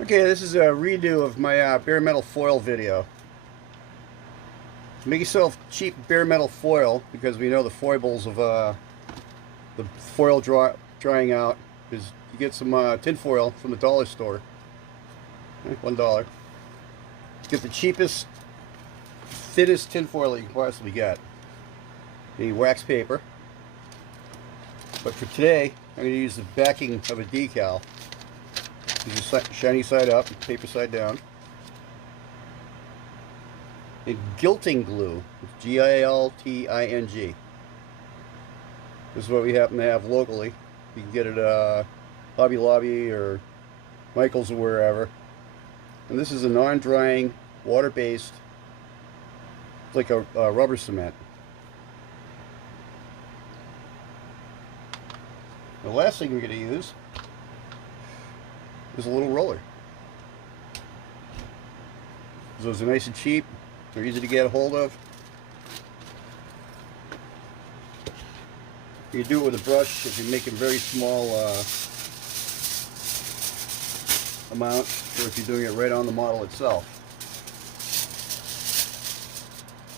Okay, this is a redo of my bare metal foil video. Make yourself cheap bare metal foil because we know the foibles of the foil drying out is you get some tin foil from the dollar store. $1. Get the cheapest, thinnest tin foil that you can possibly get. You need wax paper. But for today, I'm going to use the backing of a decal. Use the shiny side up, paper side down. And gilting glue, it's Gilting. This is what we happen to have locally. You can get it at Hobby Lobby or Michael's or wherever. And this is a non-drying, water-based, like a rubber cement. The last thing we're going to use is a little roller. Those are nice and cheap. They're easy to get a hold of. You do it with a brush if you're making very small amounts, or if you're doing it right on the model itself.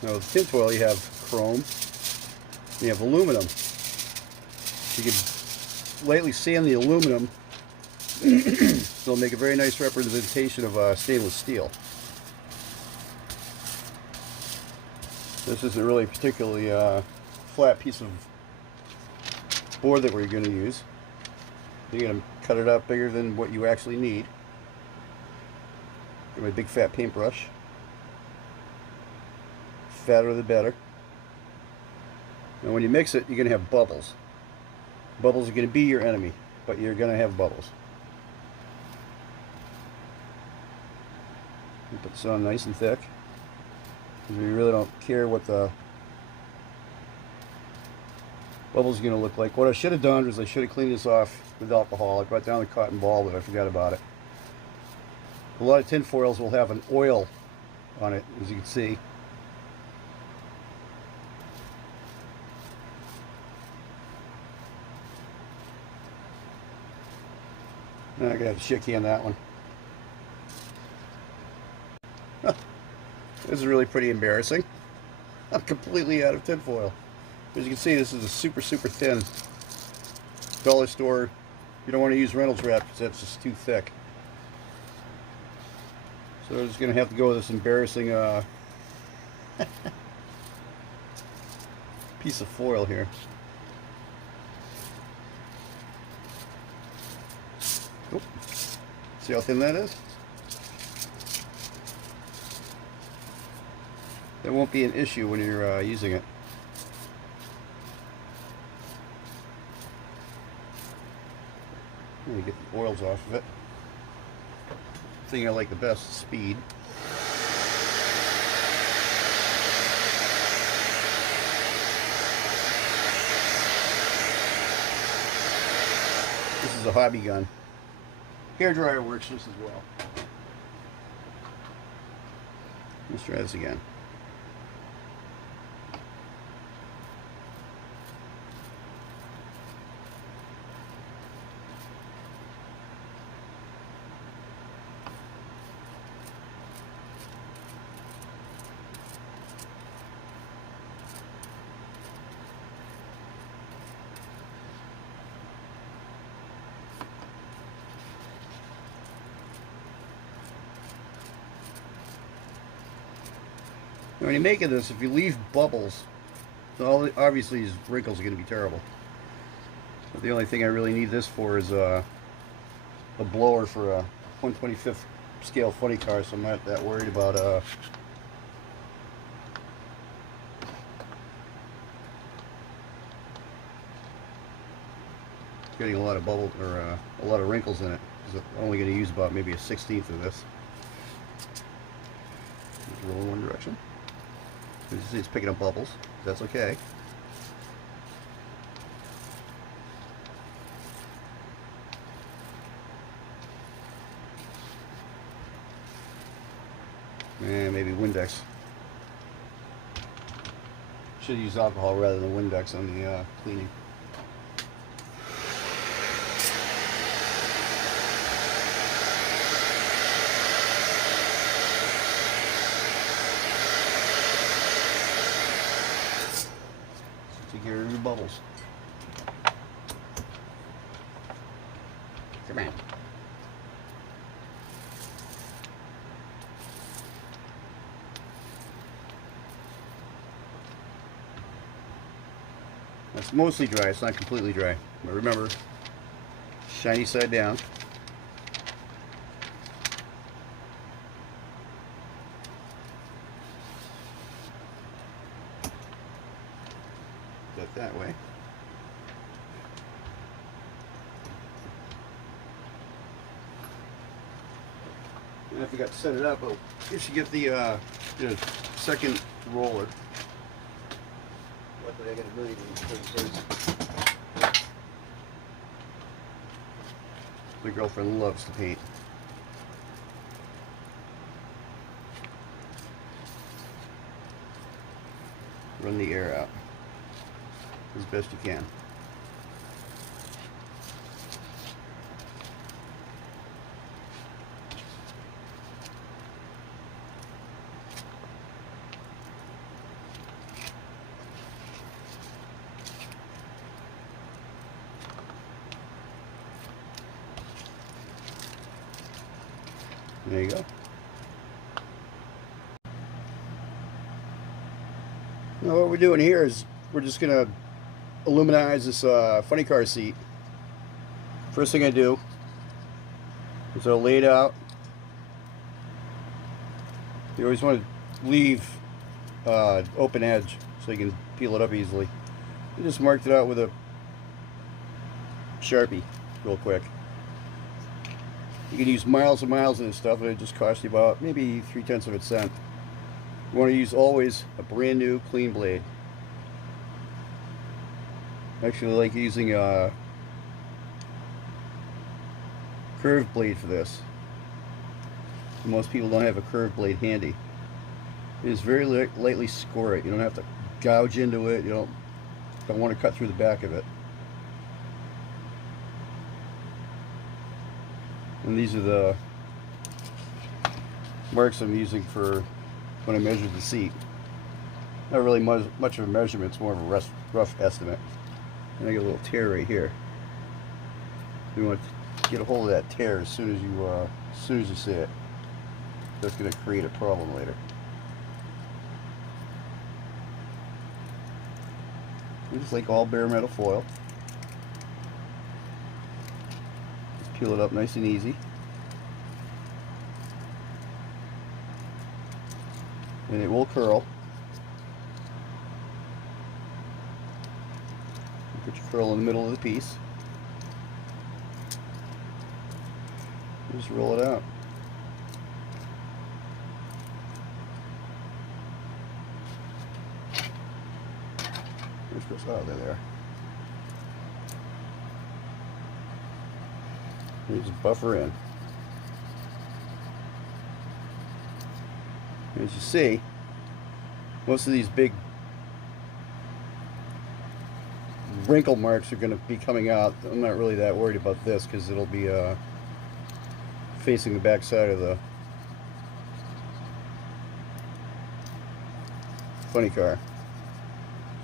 Now with tin foil you have chrome, you have aluminum. You can lightly sand the aluminum. It'll make a very nice representation of stainless steel. This isn't really a particularly flat piece of board that we're going to use. You're going to cut it up bigger than what you actually need. Get my big fat paintbrush. Fatter the better. And when you mix it, you're going to have bubbles. Bubbles are going to be your enemy, but you're going to have bubbles. You put this on nice and thick. We really don't care what the bubbles are going to look like. What I should have done was I should have cleaned this off with alcohol. I brought down the cotton ball, but I forgot about it. A lot of tin foils will have an oil on it, as you can see. I'm going to have to shake hand that one. This is really pretty embarrassing. I'm completely out of tin foil. As you can see, this is a super thin dollar store. You don't want to use Reynolds wrap because that's just too thick. So I'm just going to have to go with this embarrassing piece of foil here. Oh. See how thin that is? That won't be an issue when you're using it. Let me get the oils off of it. The thing I like the best is speed. This is a hobby gun. Hairdryer works just as well. Let's try this again. When you're making this, if you leave bubbles, obviously these wrinkles are going to be terrible. But the only thing I really need this for is a blower for a 1/25th scale funny car, so I'm not that worried about getting a lot of bubble or a lot of wrinkles in it. Because I'm only going to use about maybe a 1/16 of this. Just roll in one direction. As you see, it's picking up bubbles. That's okay. And maybe Windex. Should use alcohol rather than Windex on the cleaning. bubbles. Come on. It's mostly dry, it's not completely dry. But remember, shiny side down. That way. And I forgot to set it up, but you should get the second roller. Luckily I got a million of these. My girlfriend loves to paint. Run the air out as best you can. There you go. Now what we're doing here is we're just gonna illuminize this funny car seat. First thing I do is I'll lay it out. You always want to leave open edge so you can peel it up easily. I just marked it out with a Sharpie real quick. You can use miles and miles of this stuff, and it just costs you about maybe 3/10 of a cent. You want to use always a brand new clean blade. I actually like using a curved blade for this. Most people don't have a curved blade handy. You just very lightly score it. You don't have to gouge into it. You don't want to cut through the back of it. And these are the marks I'm using for when I measure the seat. Not really much of a measurement, it's more of a rough estimate. And I get a little tear right here. You want to get a hold of that tear as soon as you see it. That's going to create a problem later. And just like all bare metal foil, just peel it up nice and easy. And it will curl. Put your curl in the middle of the piece. Just roll it out. Just goes out there. You just buffer in. As you see, most of these big wrinkle marks are going to be coming out. I'm not really that worried about this because it'll be facing the back side of the funny car.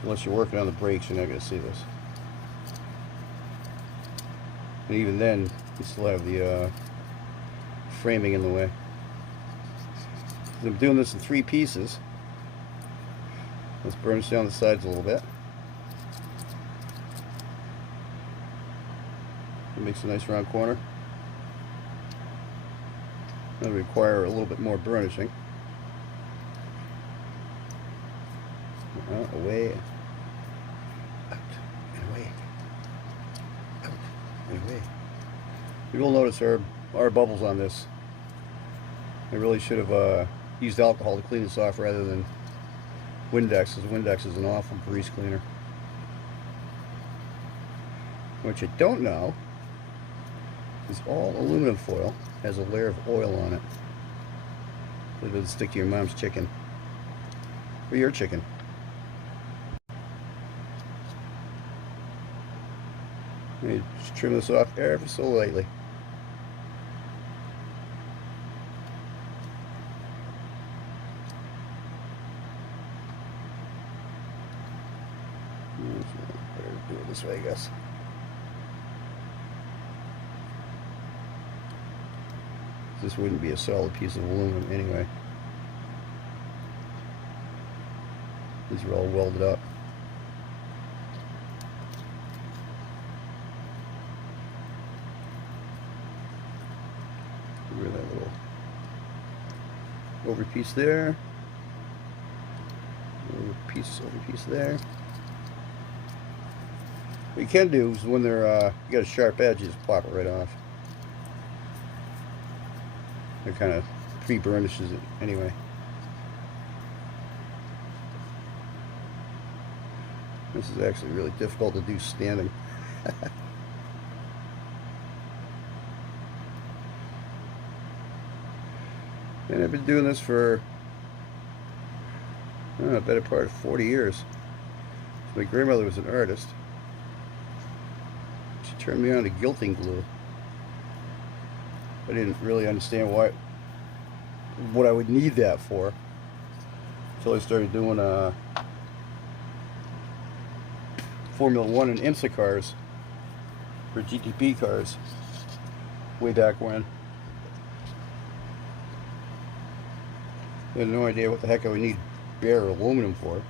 Unless you're working on the brakes, you're not going to see this. And even then, you still have the framing in the way. I'm doing this in 3 pieces. Let's burnish down the sides a little bit. It makes a nice round corner. That'll require a little bit more burnishing. Away, out, and away, out, and away. You will notice there are bubbles on this. I really should have used alcohol to clean this off rather than Windex, because Windex is an awful grease cleaner. What you don't know is all aluminum foil has a layer of oil on it. So it doesn't stick to your mom's chicken or your chicken. You just trim this off ever so lightly. This way, I guess. This wouldn't be a solid piece of aluminum anyway. These are all welded up. Get rid of that little over piece there. Over piece there. What you can do is when they're you got a sharp edge, you just pop it right off. It kind of pre-burnishes it anyway. This is actually really difficult to do standing. And I've been doing this for a better part of 40 years. My grandmother was an artist. She turned me on to gilting glue. I didn't really understand what I would need that for until I started doing Formula One and IMSA cars for GTP cars way back when. I had no idea what the heck I would need bare aluminum for.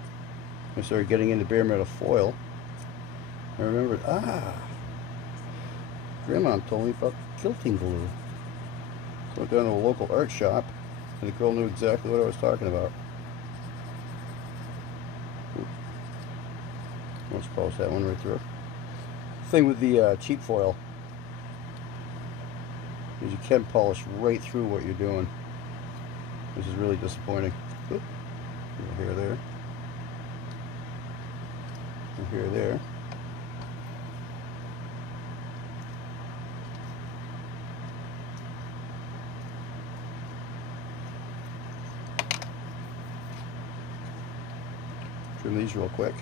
I started getting into bare metal foil. I remembered, Grandma told me about gilting glue. So I went down to a local art shop, and the girl knew exactly what I was talking about. Let's polish that one right through. Thing with the cheap foil is you can polish right through what you're doing, which is really disappointing. Oop. Here, there. Here, there. Trim these real quick.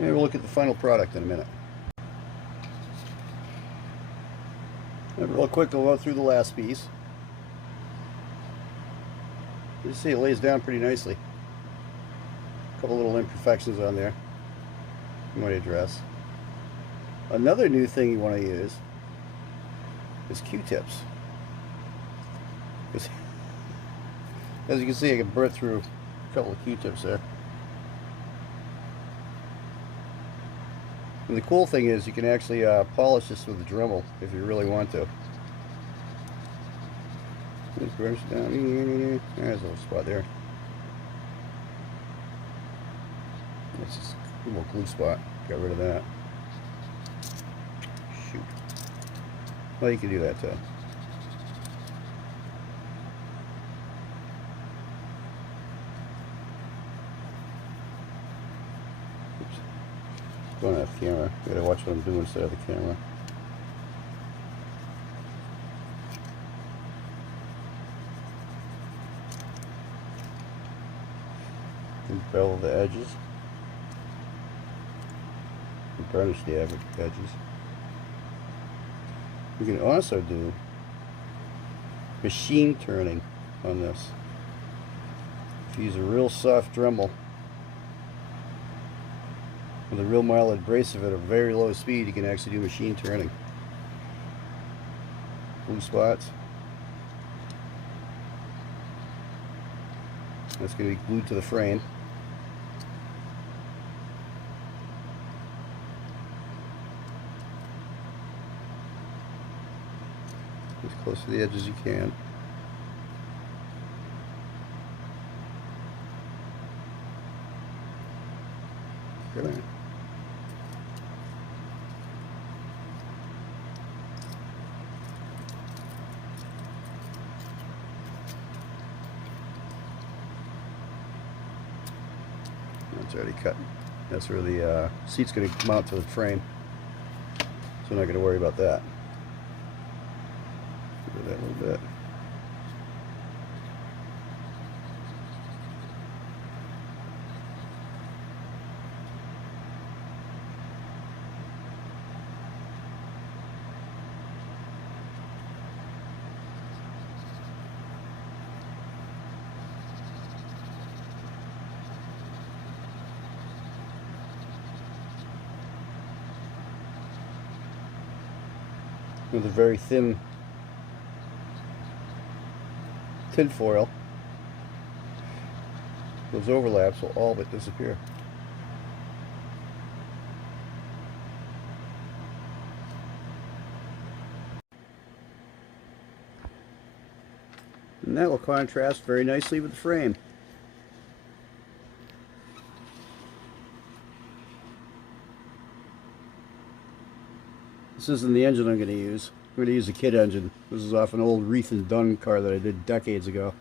And we'll look at the final product in a minute. And real quick, we'll go through the last piece. You see it lays down pretty nicely. A couple little imperfections on there you might address. Another new thing you want to use is Q-tips. As you can see, I can burn through a couple of Q-tips there. And the cool thing is you can actually polish this with a Dremel if you really want to. Just burnish it down. There's a little spot there. That's just a little glue spot. Got rid of that. Shoot. Well, you can do that too. Don't have camera. I gotta watch what I'm doing instead of the camera. And bevel the edges. And burnish the edges. You can also do machine turning on this. If you use a real soft Dremel with a real mild abrasive at a very low speed, you can actually do machine turning. Blue spots. That's going to be glued to the frame. As close to the edge as you can. Good. It's already cut. That's where the seat's going to mount to the frame, so we're not going to worry about that. Do that a little bit. with a very thin tin foil. Those overlaps will all but disappear. And that will contrast very nicely with the frame. This isn't the engine I'm going to use. I'm going to use a kit engine. This is off an old Reith and Dunn car that I did decades ago.